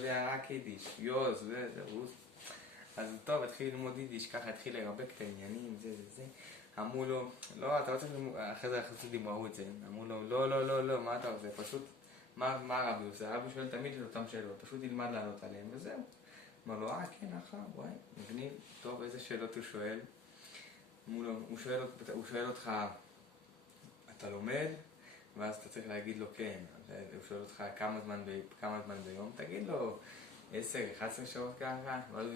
יודע רק יידיש, יוז, זה, רוס. אז טוב, התחיל ללמוד יידיש, ככה התחיל לרבק את העניינים, זה. אמרו לו, לא, אתה לא צריך ללמוד, אחרי זה יחסו דיברו את זה. אמרו לו, לא, מה אתה עושה? פשוט, מה הרבי עושה? הרבי שואל תמיד את אותם שאלות, פשוט ילמד לענות עליהן, וזהו. אמר לו, כן, וואי, מגניב, טוב, איזה שאלות הוא שואל? אמרו לו, הוא שואל אותך, אתה לומד? ואז אתה צריך להגיד לו כן. הוא שואל אותך כמה זמן ביום, תגיד לו 10, 11 שעות ככה, ואז הוא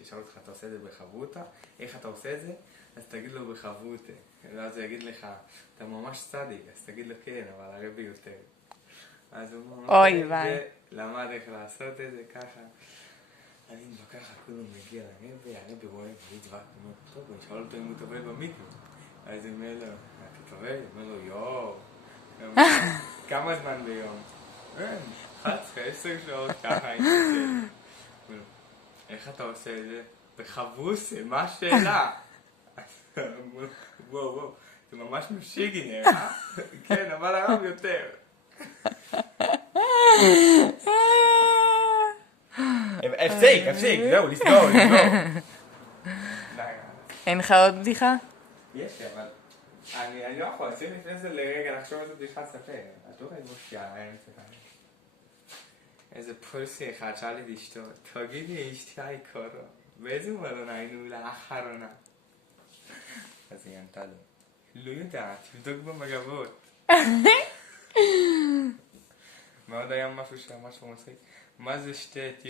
ישאל אותך, אתה עושה את זה בחברותה? איך אתה עושה את זה? אז תגיד לו בחברותה. ואז הוא יגיד לך, אתה ממש צדיק, אז תגיד לו כן, אבל הרבי יותר. אז הוא אומר, למד איך לעשות את זה ככה. אני ככה, כולו מגיע הרבי רואה וידבק, הוא אומר, טוב, אני שאל אותו אם הוא טובל במיקרו. אז הוא אומר לו, אתה טובל? הוא אומר לו, יואו. כמה זמן ביום? 11, 10 שעות ככה. איך אתה עושה את זה? בחברוסה, מה השאלה? וואו, זה ממש משיגינר, אה? כן, אבל הרב יותר. הפסיק, זהו, לסגור. אין לך עוד בדיחה? יש, אבל אני לא יכול, צריך לפני זה לרגע לחשוב על זה בדיחה לספר. את לא ראית מושיעה, אין ספר. איזה פולסי אחד שאל את אשתו, תגידי אשתי היקרה, באיזה מלון היינו לאחרונה? אז היא ענתה לו, לא יודעת, תבדוק במגבות. מאוד היה משהו שממש מצחיק. מה זה שתי אתיופים?